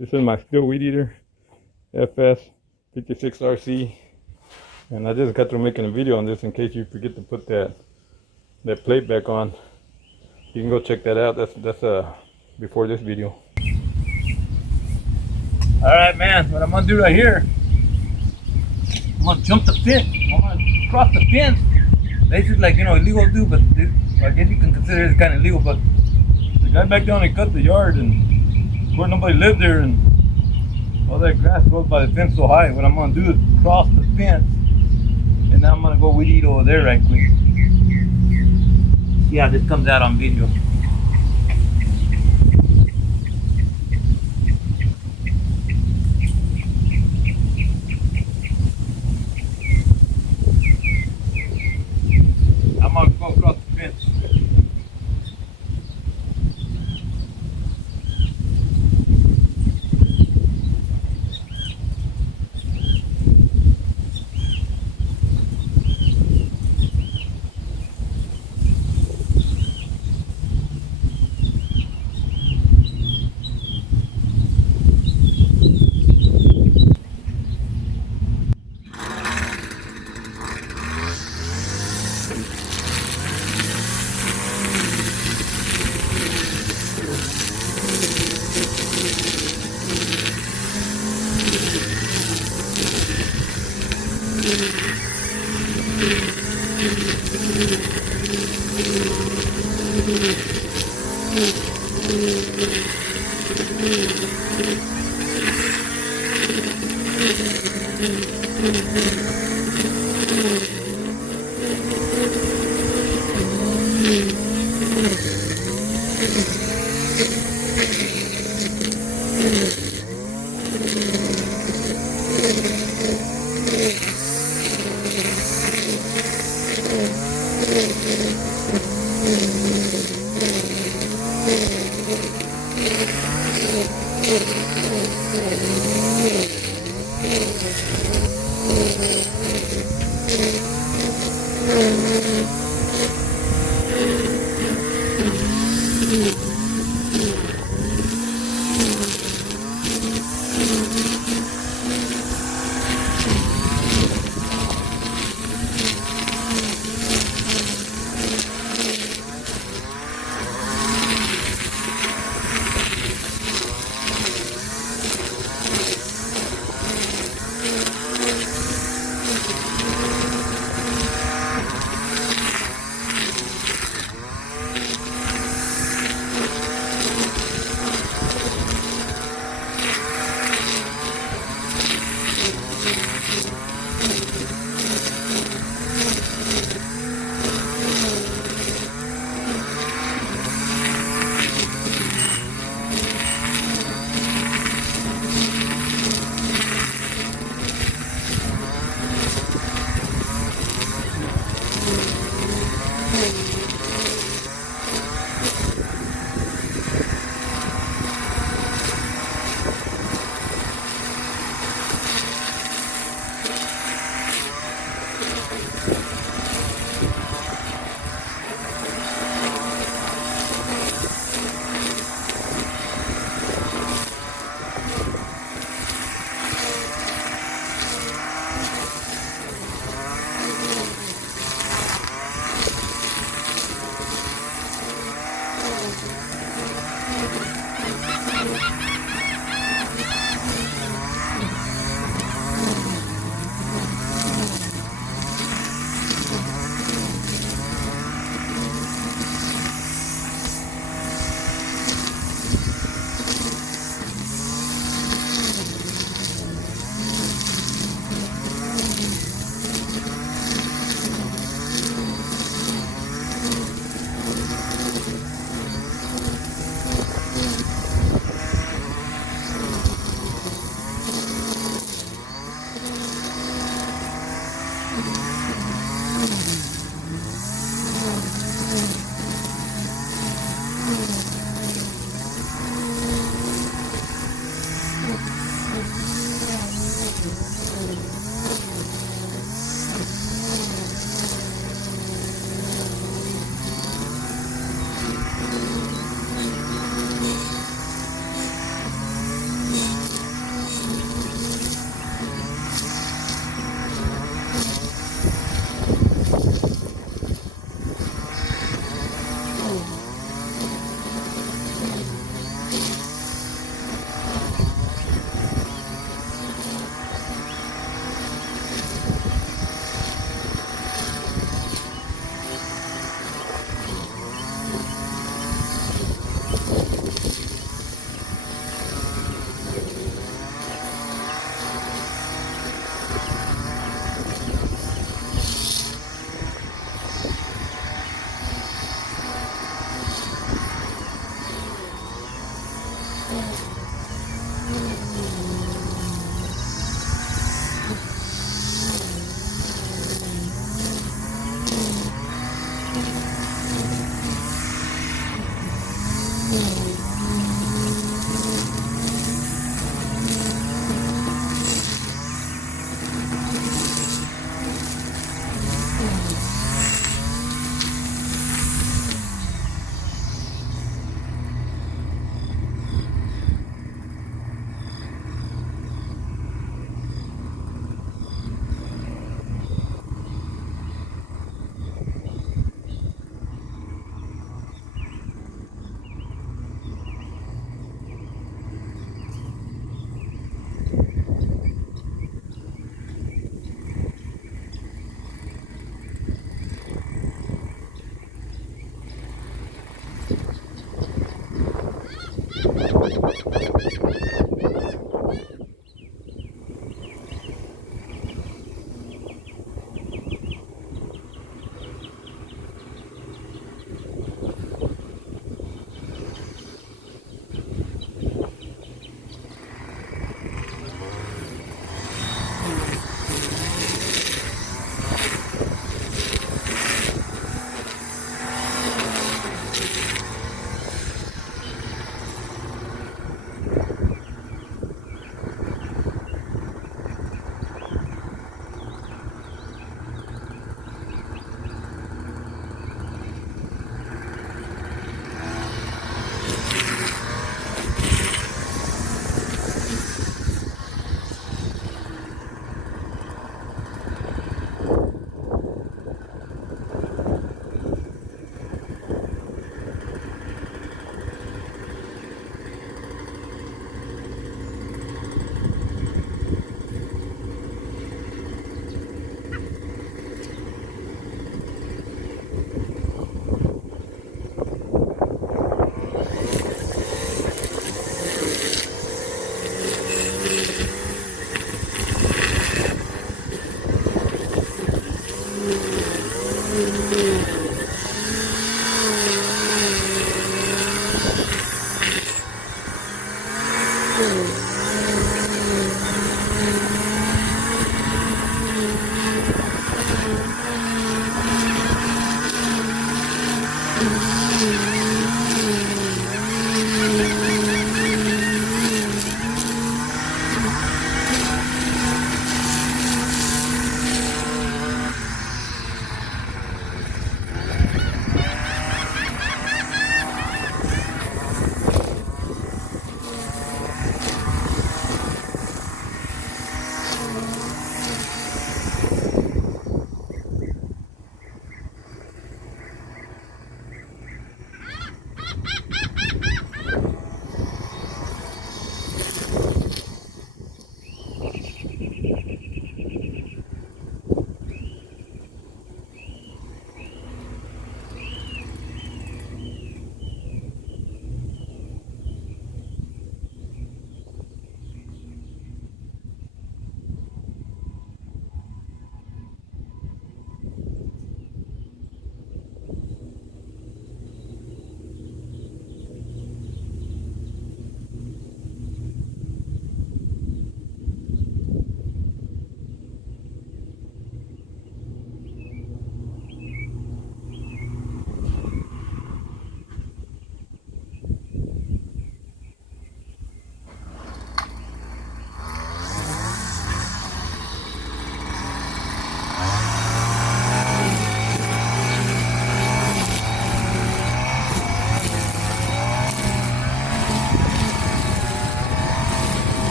This is my Stihl Weed Eater FS 56RC, and I just got through making a video on this in case you forget to put that plate back on. You can go check that out. That's before this video. All right, man. What I'm gonna do right here, I'm gonna jump the fence. I'm gonna cross the fence. Basically, like illegals do, but I guess you can consider it kind of illegal. But the guy back down, he cut the yard, and of course nobody lived there, and all that grass grows by the fence so high. What I'm gonna do is cross the fence, and now I'm gonna go weed eat over there right quick. See how this comes out on video. I'm gonna go across the fence.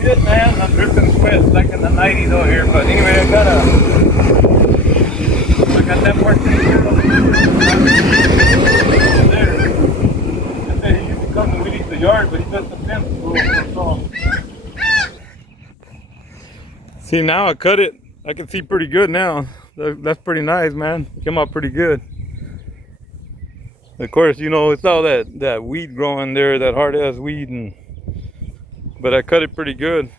Good man, I'm dripping sweat like in the 90s over here, but anyway, I got that part taken care of there. I said he used to come and weed eat the yard, but he does the fence so. See, now I cut it. I can see pretty good now. That's pretty nice, man. Came out pretty good. Of course, you know, it's all that weed growing there, that hard ass weed, but I cut it pretty good.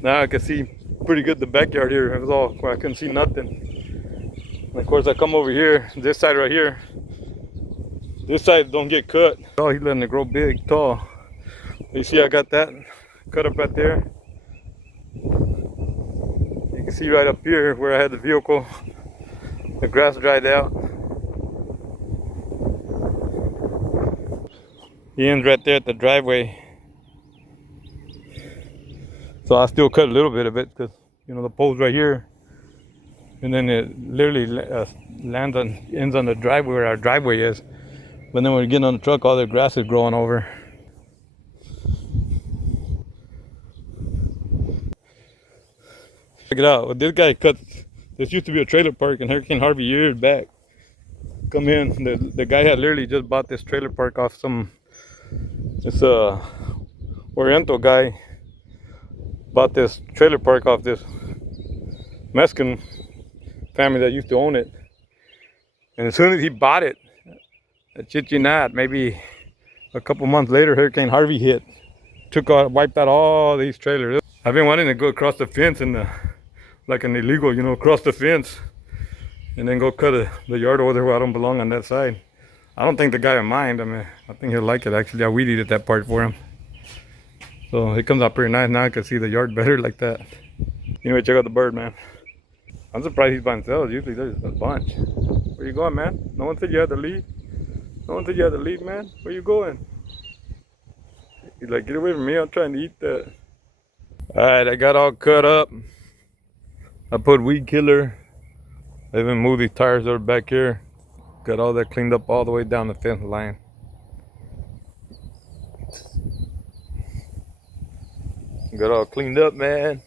Now I can see pretty good the backyard here. It was all where I couldn't see nothing. And of course I come over here, this side right here. This side don't get cut. Oh, he's letting it grow big, tall. You see I got that cut up right there. You can see right up here where I had the vehicle, the grass dried out. He ends right there at the driveway. So I still cut a little bit of it because, you know, the pole's right here. And then it literally ends on the driveway where our driveway is. But then when we get on the truck, all the grass is growing over. Check it out. This guy cut. This used to be a trailer park in Hurricane Harvey years back. Come in. The guy had literally just bought this trailer park off this Oriental guy. Bought this trailer park off this Mexican family that used to own it. And as soon as he bought it, I shit you not, maybe a couple months later, Hurricane Harvey hit. Wiped out all these trailers. I've been wanting to go across the fence and like an illegal, you know, across the fence and then go cut the yard over there where I don't belong on that side. I don't think the guy will mind. I mean, I think he'll like it actually. I weed eated that part for him. So it comes out pretty nice. Now I can see the yard better like that. Anyway, check out the bird, man. I'm surprised he's by himself. Usually there's a bunch. Where you going, man? No one said you had to leave. No one said you had to leave, man. Where you going? He's like, get away from me. I'm trying to eat that. Alright, I got all cut up. I put weed killer. I even moved these tires over back here. Got all that cleaned up all the way down the fence line. Got all cleaned up, man.